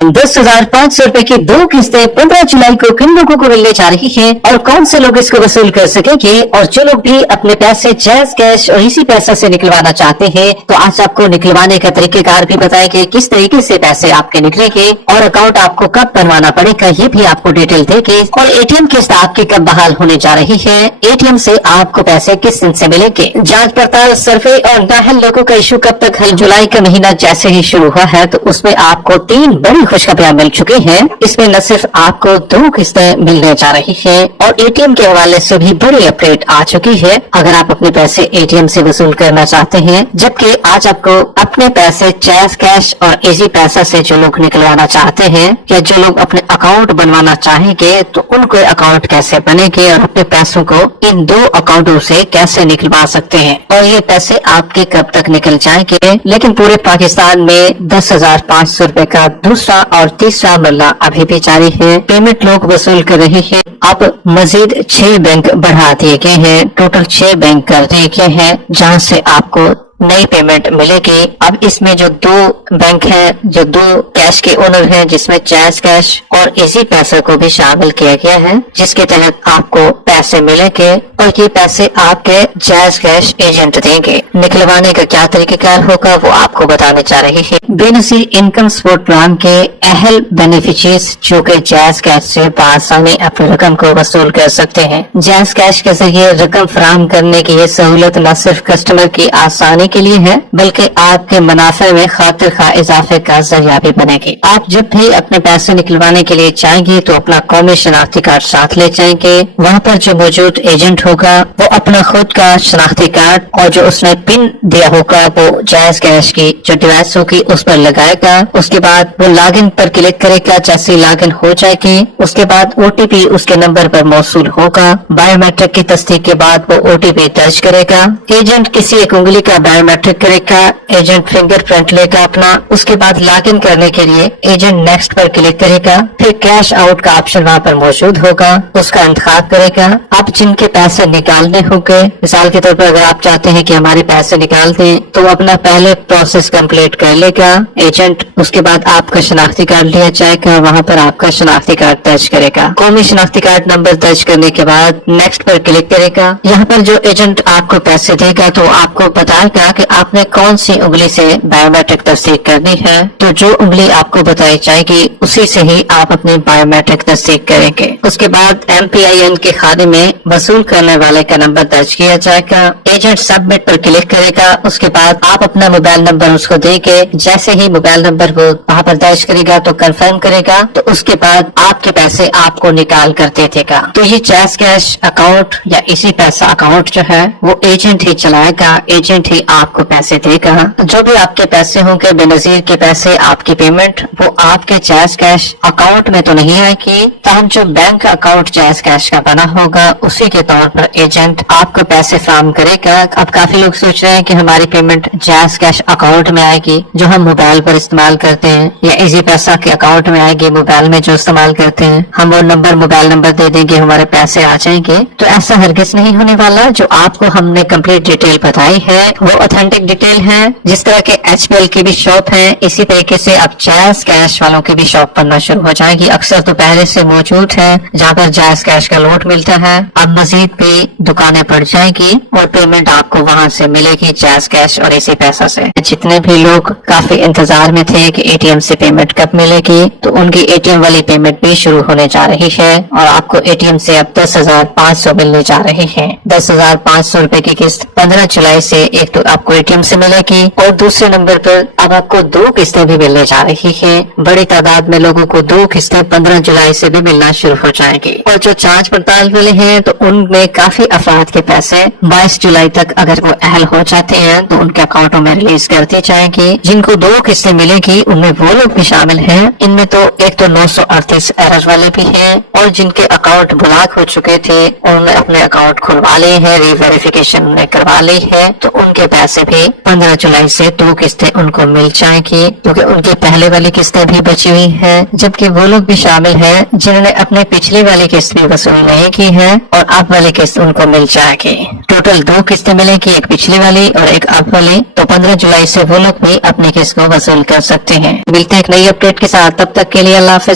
10,500 रुपए की 2 किस्तें 15 जुलाई को किन लोगों को मिलने जा रही है और कौन से लोग इसको वसूल कर सकेंगे। और जो लोग भी अपने पैसे जैज कैश और इसी पैसा से निकलवाना चाहते हैं तो आज आपको निकलवाने का तरीकेकार भी बताएंगे, किस तरीके से पैसे आपके निकलेंगे और अकाउंट आपको कब बनवाना पड़ेगा ये भी आपको डिटेल देंगे। और एटीएम किस्त आपकी कब बहाल होने जा रही है, एटीएम से आपको पैसे किस दिन से मिलेंगे। जांच पड़ताल सर्वे और नाहल लोगों का इशू कब तक हल। जुलाई का महीना जैसे ही शुरू हुआ है तो उसमें आपको 3 बड़ी खुशखबरियां मिल चुकी हैं। इसमें न सिर्फ आपको 2 किस्तें मिलने जा रही है और एटीएम के हवाले से भी बड़ी अपडेट आ चुकी है अगर आप अपने पैसे एटीएम से वसूल करना चाहते हैं। जबकि आज आपको अपने पैसे जैज कैश और इजी पैसा से जो लोग निकलवाना चाहते हैं या जो लोग अपने अकाउंट बनवाना चाहेंगे तो उनको अकाउंट कैसे बनेंगे और अपने पैसों को इन 2 अकाउंटों से कैसे निकलवा सकते हैं और ये पैसे आपके कब तक निकल जाएंगे। लेकिन पूरे पाकिस्तान में 10,500 रुपए का दूसरा और तीसरा मरला अभी भी जारी है। पेमेंट लोग वसूल कर रहे हैं। अब मजीद 6 बैंक बढ़ा दिए गए हैं, टोटल 6 बैंक कर दिए गए हैं जहां से आपको नई पेमेंट मिलेगी। अब इसमें जो 2 बैंक हैं, जो 2 कैश के ओनर हैं जिसमें जैज कैश और इजी पैसा को भी शामिल किया गया है, जिसके तहत आपको पैसे मिलेंगे और ये पैसे आपके जैज कैश एजेंट देंगे। निकलवाने का क्या तरीकेकार होगा वो आपको बताने जा रही है। बेनजीर इनकम सपोर्ट प्लान के अहल बेनिफिशियरीज जो कि जैज कैश से बआसानी अपनी रकम को वसूल कर सकते हैं। जैज कैश के जरिए रकम फराहम करने की ये सहूलत न सिर्फ कस्टमर की आसानी के लिए है बल्कि आपके मुनाफे में खातिर खा इजाफे का जरिया भी बनेगी। आप जब भी अपने पैसे निकलवाने के लिए चाहेंगे तो अपना कौमी शनाख्ती कार्ड साथ ले जाएंगे। वहाँ पर जो मौजूद एजेंट होगा वो अपना खुद का शनाख्ती कार्ड और जो उसने पिन दिया होगा वो जैज कैश की जो डिवाइस होगी उस पर लगाएगा। उसके बाद वो लॉगिन पर क्लिक करेगा। जैसे लॉगिन हो जाएगी उसके बाद ओटीपी उसके नंबर पर मौसूल होगा। बायोमेट्रिक की तस्दीक के बाद वो ओटीपी दर्ज करेगा। एजेंट किसी एक उंगली का बायोमेट्रिक करेगा। एजेंट फिंगरप्रिंट लेगा अपना। उसके बाद लॉगिन करने के लिए एजेंट नेक्स्ट पर क्लिक करेगा। फिर कैश आउट का ऑप्शन वहाँ पर मौजूद होगा, उसका इंतखाब करेगा। आप जिनके पैसे निकालने होंगे, मिसाल के तौर पर अगर आप चाहते हैं कि हमारे पैसे निकाल दें तो अपना पहले प्रोसेस कंप्लीट कर लेगा एजेंट। उसके बाद आपका शनाख्ती कार्ड लिया जाएगा, वहाँ पर आपका शनाख्ती कार्ड दर्ज करेगा। कौमी शनाख्ती कार्ड नंबर दर्ज करने के बाद नेक्स्ट पर क्लिक करेगा। यहाँ पर जो एजेंट आपको पैसे देगा तो आपको बताएगा कि आपने कौन सी उंगली से बायोमेट्रिक तस्दीक करनी है। तो जो उंगली आपको बताई जाएगी उसी से ही आप अपनी बायोमेट्रिक तस्दीक करेंगे। उसके बाद MPIN के खाने में वसूल करने वाले का नंबर दर्ज किया जाएगा। एजेंट सबमिट पर क्लिक करेगा। उसके बाद आप अपना मोबाइल नंबर उसको देके जैसे ही मोबाइल नंबर वो वहाँ पर दर्ज करेगा तो कंफर्म करेगा तो उसके बाद आपके पैसे आपको निकाल कर दे देगा। तो ये जैज कैश अकाउंट या इसी पैसा अकाउंट जो है वो एजेंट ही चलाएगा, एजेंट ही आपको पैसे देगा। जो भी आपके पैसे होंगे बेनजीर के पैसे, आपकी पेमेंट वो आपके जैज कैश अकाउंट में तो नहीं आएगी, तहम जो बैंक अकाउंट जैज कैश का बना होगा उसी के तौर पर एजेंट आपको पैसे फराहम करेगा। अब काफी लोग सोच रहे हैं कि हमारी पेमेंट जैज कैश अकाउंट में आएगी जो हम मोबाइल पर इस्तेमाल करते हैं या इजी पैसा के अकाउंट में आएगी मोबाइल में जो इस्तेमाल करते हैं, हम वो नंबर मोबाइल नंबर दे देंगे हमारे पैसे आ जाएंगे। तो ऐसा हरगिज नहीं होने वाला। जो आपको हमने कंप्लीट डिटेल बताई है वो ऑथेंटिक डिटेल है। जिस तरह के HBL की भी शॉप है इसी तरीके से अब जैज कैश वालों की भी शॉप बनना शुरू हो जाएगी। अक्सर तो पहले से मौजूद है जहाँ पर जैज कैश का लोड मिलता है, अब मजीद भी दुकानें बढ़ जाएंगी और पेमेंट आपको वहाँ से मिलेगी जैज कैश और इसी पैसा से। जितने भी लोग काफी इंतजार में थे कि एटीएम से पेमेंट कब मिलेगी तो उनकी एटीएम वाली पेमेंट भी शुरू होने जा रही है और आपको एटीएम से अब 10,500 मिलने जा रही है। 10,500 रुपए की किस्त 15 जुलाई से एक तो आपको एटीएम से मिलेगी और दूसरे नंबर पर अब आपको 2 किस्तें भी मिलने जा रही है। बड़ी तादाद में लोगों को 2 किस्तें 15 जुलाई से भी मिलना शुरू हो जाएंगी। और जो जांच पड़ताल वाले हैं तो उनमें काफी अफराद के पैसे 22 जुलाई तक अगर वो अहल हो जाते हैं तो उनके अकाउंटों में रिलीज कर दी जाएंगी। जिनको 2 किस्तें मिलेगी उनमें वो लोग भी शामिल हैं। इनमें तो एक तो 938 एरर वाले भी हैं और जिनके अकाउंट ब्लॉक हो चुके थे उन्होंने अपने अकाउंट खुलवा लिए हैं, रीवेरिफिकेशन करवा ली है तो उनके पैसे भी 15 जुलाई से 2 किस्तें उनको मिल जाएंगी, क्योंकि उनकी पहले वाली किस्तें भी बची हुई है, जबकि वो लोग भी शामिल है जिन्होंने अपने पिछली वाली किस्त भी वसूल नहीं की है और अब वाली किस्त उनको मिल जाएगी। टोटल 2 किस्तें मिलेंगी, एक पिछली वाली और एक अब वाली। तो 15 जुलाई से वो लोग भी अपनी किस्त को वसूल कर सकते हैं। मिलते हैं एक नई अपडेट के साथ, तब तक के लिए अल्लाह हाफिज।